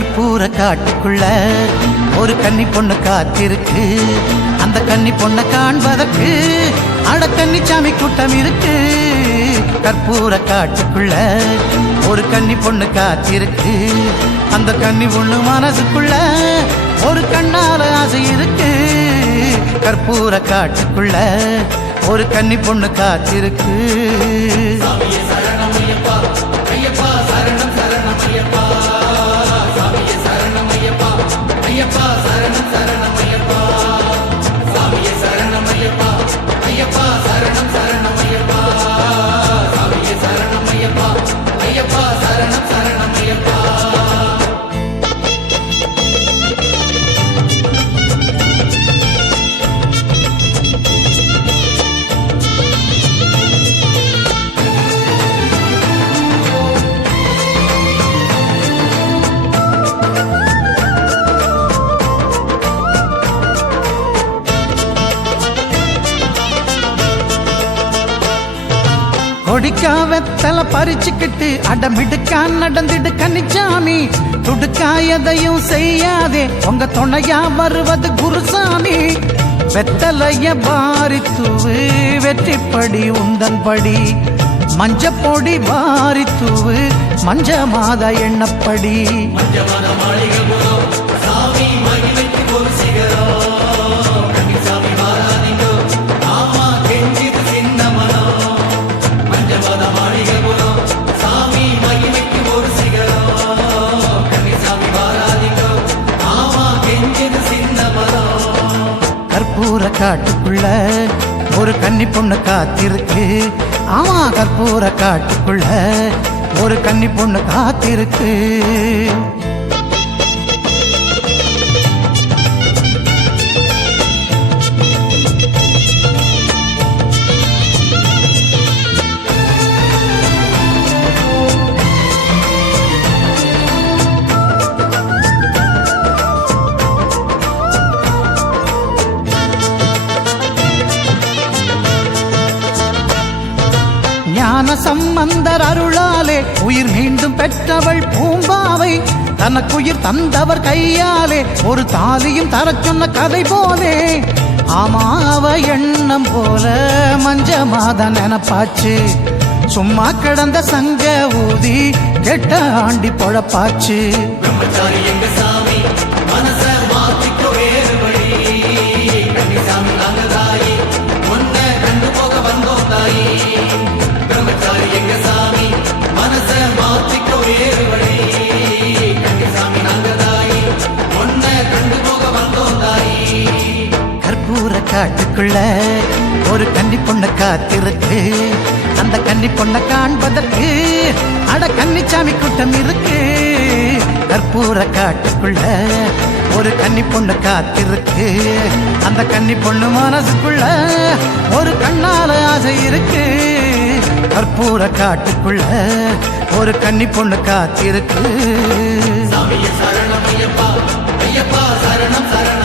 கற்பூர காட்டுக்குள்ள ஒரு கன்னி பொண்ணு காத்திருக்கு. அந்த கன்னி பொண்ணை காண்பதற்கு அட கன்னிச்சாமி கூட்டம் இருக்கு. கற்பூர காட்டுக்குள்ள ஒரு கன்னி பொண்ணு காத்திருக்கு. அந்த கன்னி பொண்ணு மனசுக்குள்ள ஒரு கண்ணால ஆசை இருக்கு. கற்பூர காட்டுக்குள்ள ஒரு கன்னி பொண்ணு காத்திருக்கு. கொடிக்கா வெத்தலை பறிச்சுக்கிட்டு அடமிடுக்கா நடந்துடு கன்னிச்சாமி. துடுக்கா எதையும் செய்யாதே உங்க துணையா வருவது குருசாமி. வெத்தலைய பாரித்துவு வெற்றிப்படி உந்தன்படி. மஞ்ச பொடி பாரித்துவு மஞ்ச மாத எண்ணப்படி. கற்பூர காட்டுக்குள்ள ஒரு கன்னி பொண்ணு காத்திருக்கு. ஆமா கற்பூர காட்டுக்குள்ள ஒரு கன்னி பொண்ணு காத்திருக்கு. ஞான சம்பந்தர் அருளாலே உயிர் மீண்டும் பெற்றவள் பூம்பாவை. தனக்குயிர் தந்தவர் கையாலே ஒரு தாலியும் தர சொன்ன கதை போலே. ஆமாவ எண்ணம் போல மஞ்ச மாத நினப்பாச்சு. சும்மா கிடந்த சங்க ஊதி கெட்ட ஆண்டி பொழப்பாச்சு. கற்பூர காட்டுக்குள்ள ஒரு கன்னி பொண்ணு காத்திருக்கு. அந்த கன்னி பொண்ணை காண்பதற்கு அட கன்னிச்சாமி கூட்டம் இருக்கு. கற்பூர காட்டுக்குள்ள ஒரு கன்னி பொண்ணு காத்திருக்கு. அந்த கன்னி பொண்ணு மனசுக்குள்ள ஒரு கண்ணால ஆசை இருக்கு. கற்பூர காட்டுக்குள்ள ஒரு கன்னி பொண்ணு காத்திருக்கு. சரணம் ஐயப்பா, ஐயப்பா சரணம் சரணம்.